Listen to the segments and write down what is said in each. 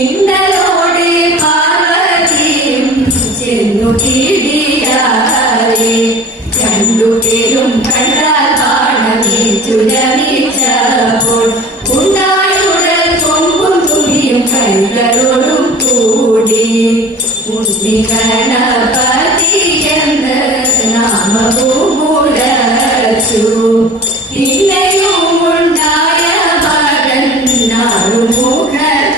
ഇന്നലോടെ പാർവതിയും ചെന്നു കീടിയാരെ രണ്ടുപേരും കണ്ടാൽ പാടമേ ചുരമിച്ചപ്പോൾ ഉണ്ടായുടൽ കൊമ്പും തുമ്പിയും കൈകളോടും കൂടി ഉണ്ണി ഗണപതി എന്ന് നാമവും മുഴച്ചു. പിന്നെയും ഉണ്ടായ മകൻ നാളുമുഖത്തോടെ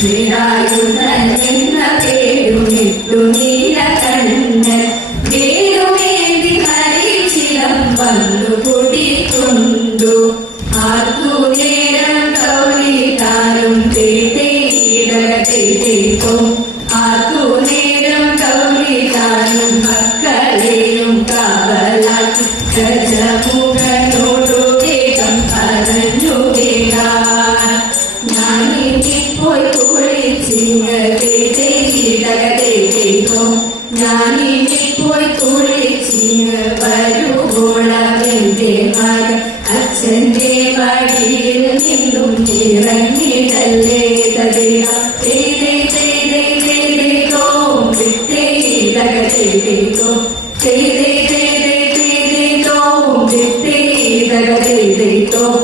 നിരായുധൻ എന്ന പേരുമിട്ടു നീലകണ്ഠൻ വേരുമേന്തി ഹരിചിരം വന്നു കുടിക്കൊണ്ടു. ആർക്കു നേരം കൗലിതാനും തേതേക്കും ആർക്കു നേരം കൗലിതാനും മക്കളെയും കാവലാക്കി ഗജമുഖനോടു വേഗം പറഞ്ഞു വേഗാൻ ഞാനിപ്പോയി കുളിച്ചിങ്ങേതേക്കും ഞാനിപ്പോയി കുളിച്ചിങ്ങ് വരുവോളവന്റെ മകൻ അച്ഛന്റെ മടിയിൽ നിന്നും ഇറങ്ങിടല്ലേ തേതേക്കും തേതേക്കും